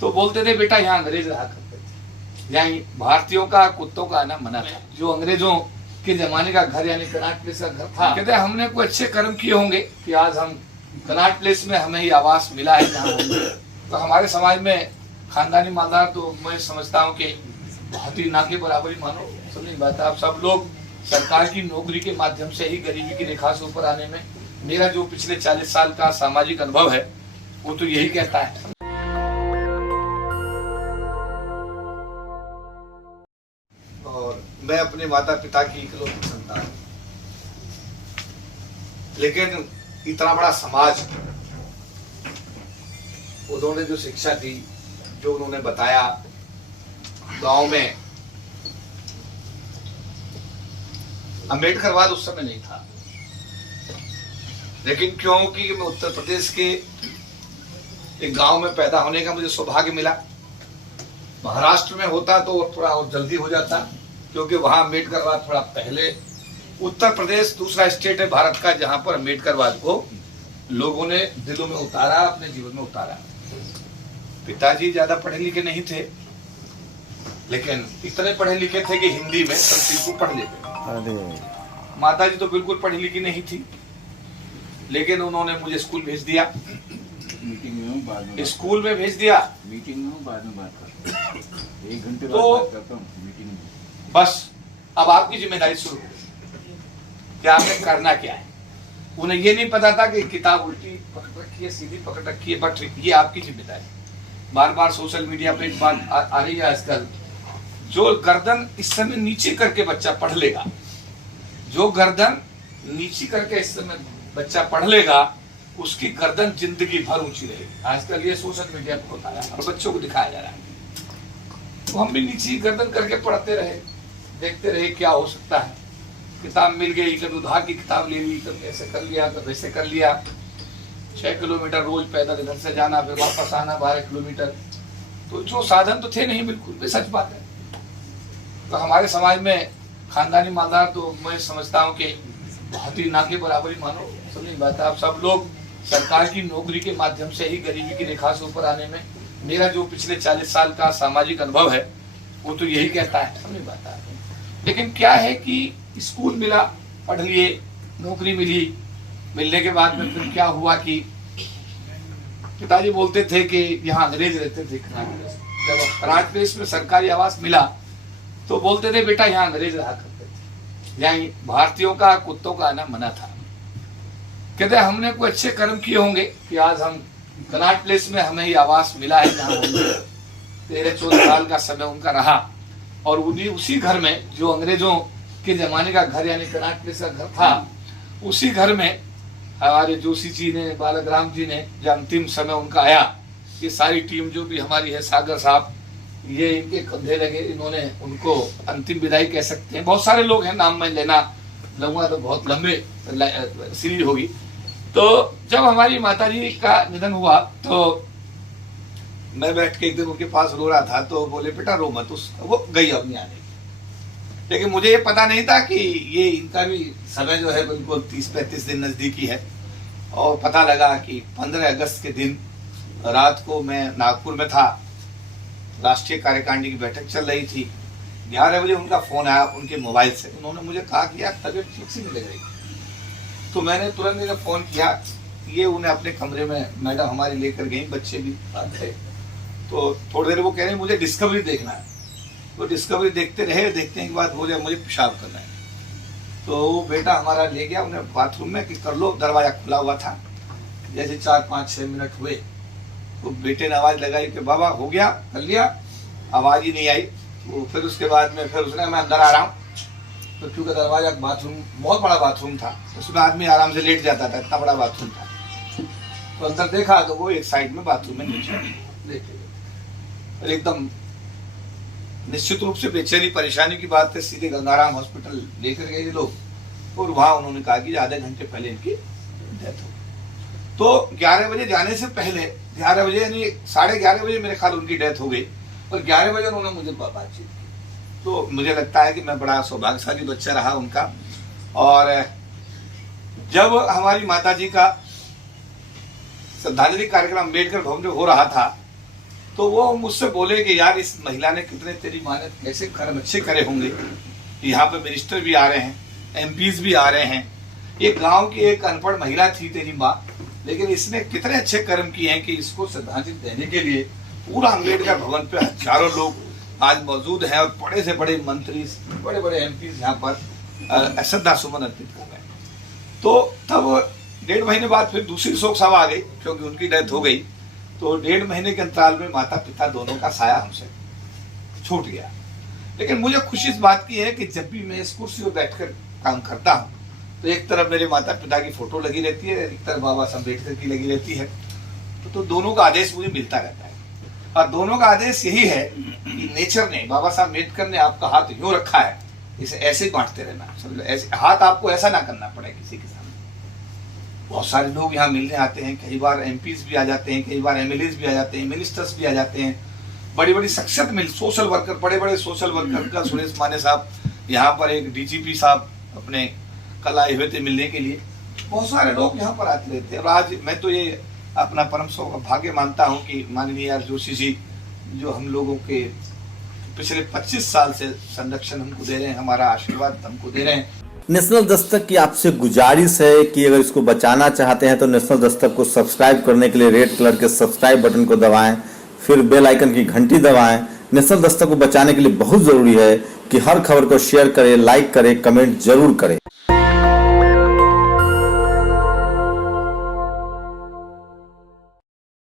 तो बोलते थे बेटा यहाँ अंग्रेज रहा करते थे, यहाँ भारतीयों का कुत्तों का आना मना था। जो अंग्रेजों के जमाने का घर यानी कनॉट प्लेस का घर था, कहते हमने कोई अच्छे कर्म किए होंगे कि आज हम कनॉट प्लेस में हमें ये आवास मिला है जहाँ तो हमारे समाज में खानदानी मालदार तो मैं समझता हूँ कि बहुत ही ना के बराबर ही मानो। समझ बात है, आप सब लोग सरकार की नौकरी के माध्यम से ही गरीबी की रेखा से ऊपर आने में, मेरा जो पिछले 40 साल का सामाजिक अनुभव है वो तो यही कहता है। और मैं अपने माता पिता की इकलौती संतान, लेकिन इतना बड़ा समाज, उन्होंने जो शिक्षा दी, जो उन्होंने बताया, गांव में अम्बेडकरवाद उस समय नहीं था, लेकिन क्योंकि मैं उत्तर प्रदेश के एक गांव में पैदा होने का मुझे सौभाग्य मिला। महाराष्ट्र में होता तो थोड़ा और जल्दी हो जाता, क्योंकि वहां अम्बेडकरवाद थोड़ा पहले। उत्तर प्रदेश दूसरा स्टेट है भारत का जहां पर अम्बेडकरवाद को लोगों ने दिलों में उतारा, अपने जीवन में उतारा। पिताजी ज्यादा पढ़े लिखे नहीं थे, लेकिन इतने पढ़े लिखे थे कि हिंदी में संस्कृत को पढ़ लेते। माताजी तो बिल्कुल पढ़ी लिखी नहीं थी, लेकिन उन्होंने मुझे स्कूल भेज दिया। स्कूल में भेज दिया, मीटिंग में बाद में बात करता हूं, 1 घंटे तो बाद बात करता हूं मीटिंग में। बस अब आपकी जिम्मेदारी शुरू हो गई कि आपने करना क्या है। उन्हें ये नहीं पता था कि किताब उल्टी पकड़ रखी है, सीधी पकड़ रखी है, बट ये आपकी जिम्मेदारी। बार बार सोशल मीडिया पे एक बात आ रही है आजकल, जो गर्दन इस समय नीचे करके बच्चा पढ़ लेगा, जो गर्दन नीचे करके इस समय बच्चा पढ़ लेगा, उसकी गर्दन जिंदगी भर ऊंची रहेगी। आजकल ये सोशल मीडिया पर होता है और बच्चों को दिखाया जा रहा है। तो हम भी नीचे गर्दन करके पढ़ते रहे, देखते रहे क्या हो सकता है। किताब मिल गई, कभी उधार की किताब ले ली, कभी ऐसे कर लिया, कभी वैसे कर लिया। 6 किलोमीटर रोज पैदल इधर से जाना, फिर वापस आना 12 किलोमीटर। तो जो साधन तो थे नहीं, बिल्कुल भी सच बात है। तो हमारे समाज में खानदानी मालदार तो मैं समझता हूँ कि बहुत ही ना के बराबर ही मानो। समझ बात है, आप सब लोग सरकार की नौकरी के माध्यम से ही गरीबी की रेखा से ऊपर आने में, मेरा जो पिछले 40 साल का सामाजिक अनुभव है वो तो यही कहता है। समझ बात है, लेकिन क्या है कि स्कूल मिला, पढ़ लिए, नौकरी मिली। मिलने के बाद में फिर क्या हुआ कि पिताजी बोलते थे कि यहाँ अंग्रेज रहते थे। जब कनॉट प्लेस में सरकारी आवास मिला तो बोलते थे बेटा यहाँ अंग्रेज रहा करते थे, यहाँ भारतीयों का कुत्तों का आना मना था। कहते हमने कोई अच्छे कर्म किए होंगे कि आज हम कनॉट प्लेस में हमें ये आवास मिला है जहाँ 13-14 साल का समय उनका रहा। और उन्हीं उसी घर में, जो अंग्रेजों के जमाने का घर यानी कनॉट प्लेस का घर था, उसी घर में हमारे जोशी जी ने, बालाग्राम जी ने, जब अंतिम समय उनका आया, ये सारी टीम जो भी हमारी है, सागर साहब, ये इनके कंधे लगे, इन्होंने उनको अंतिम विदाई कह सकते हैं। बहुत सारे लोग हैं, नाम मैं लेना लूंगा तो बहुत लंबे सीरीज होगी। तो जब हमारी माताजी का निधन हुआ तो मैं बैठ के एक दिन उनके पास रो रहा था, तो बोले बेटा रो मत, वो गई अपनी आने की। लेकिन मुझे ये पता नहीं था कि ये इनका भी समय जो है बिल्कुल 30-35 दिन नजदीकी है। और पता लगा कि 15 अगस्त के दिन रात को मैं नागपुर में था, राष्ट्रीय कार्यकारिणी की बैठक चल रही थी। 11 बजे उनका फोन आया उनके मोबाइल से। उन्होंने मुझे कहा कि यार तबीयत ठीक से नहीं लग रही। तो मैंने तुरंत इन्हें फोन किया। ये उन्हें अपने कमरे में मैडम हमारी लेकर गई, बच्चे भी थे। तो थोड़ी देर वो कह रहे मुझे डिस्कवरी देखना है। तो डिस्कवरी देखते रहे, देखने के बाद बोले मुझे पेशाब करना है। तो वो बेटा हमारा ले गया उन्हें बाथरूम में कि कर लो, दरवाजा खुला हुआ था। जैसे 4-5-6 मिनट हुए तो बेटे ने आवाज लगाई कि बाबा हो गया, कर लिया। आवाज ही नहीं आई। तो फिर उसके बाद में फिर उसने मैं अंदर आ रहा हूँ। तो क्योंकि दरवाजा, बाथरूम बहुत बड़ा बाथरूम था, उसमें आदमी आराम से लेट जाता था, इतना बड़ा बाथरूम था। तो अंदर देखा तो वो एक साइड में बाथरूम में नीचे लेटे और एकदम निश्चित रूप से बेचैनी परेशानी की बात है। सीधे गंगाराम हॉस्पिटल लेकर गए लोग और वहां उन्होंने कहा कि आधे घंटे पहले इनकी डेथ हो। तो 11 बजे जाने से पहले, 11 बजे यानी 11:30 बजे मेरे ख्याल उनकी डेथ हो गई और 11 बजे उन्होंने मुझे बातचीत की। तो मुझे लगता है कि मैं बड़ा सौभाग्यशाली बच्चा रहा उनका। और जब हमारी माताजी का श्रद्धांजलि कार्यक्रम अम्बेडकर भवन में हो रहा था तो वो मुझसे बोले कि यार इस महिला ने कितने तेरी माने कैसे कर्म अच्छे करे होंगे, यहाँ पे मिनिस्टर भी आ रहे हैं, एमपीज भी आ रहे हैं, ये गांव की एक अनपढ़ महिला थी तेरी माँ, लेकिन इसने कितने अच्छे कर्म किए हैं कि इसको श्रद्धांजलि देने के लिए पूरा अम्बेडकर भवन पे हजारों लोग आज मौजूद हैं और बड़े से बड़े मंत्री, बड़े बड़े एमपीज यहाँ पर श्रद्धासुमन अर्पित कर रहे हैं। तो तब 1.5 महीने बाद फिर दूसरी शोक सभा आ गई, क्योंकि उनकी डेथ हो गई। तो 1.5 महीने के अंतराल में माता पिता दोनों का साया हमसे छूट गया। लेकिन मुझे खुशी इस बात की है कि जब भी मैं इस कुर्सी पर बैठकर काम करता हूँ तो एक तरफ मेरे माता पिता की फोटो लगी रहती है, एक तरफ बाबा साहब अम्बेडकर की लगी रहती है। तो दोनों का आदेश मुझे मिलता रहता है, और दोनों का आदेश यही है कि नेचर ने, बाबा साहब अम्बेडकर ने आपका हाथ यूं रखा है, इसे ऐसे ही बांटते रहना, समझ लो, ऐसे हाथ आपको ऐसा ना करना पड़े किसी के सामने। बहुत सारे लोग यहाँ मिलने आते हैं, कई बार एमपीज भी आ जाते हैं, कई बार एमएलएज भी आ जाते हैं, मिनिस्टर्स भी आ जाते हैं, बड़ी बड़ी शख्सियत मिल, सोशल वर्कर, बड़े बड़े सोशल वर्कर का सुरेश माने साहब, यहाँ पर एक डीजीपी साहब अपने कल आए हुए थे मिलने के लिए। बहुत सारे लोग यहाँ पर आते रहते हैं। और आज मैं तो ये अपना परम सौभाग्य मानता हूँ कि माननीय आर जोशी जी जो हम लोगों के पिछले 25 साल से संरक्षण हमको दे रहे हैं, हमारा आशीर्वाद हमको दे रहे हैं। नेशनल दस्तक की आपसे गुजारिश है कि अगर इसको बचाना चाहते हैं तो नेशनल दस्तक को सब्सक्राइब करने के लिए रेड कलर के सब्सक्राइब बटन को दबाएं, फिर बेल आइकन की घंटी दबाएं। नेशनल दस्तक को बचाने के लिए बहुत जरूरी है कि हर खबर को शेयर करें, लाइक करें, कमेंट जरूर करें।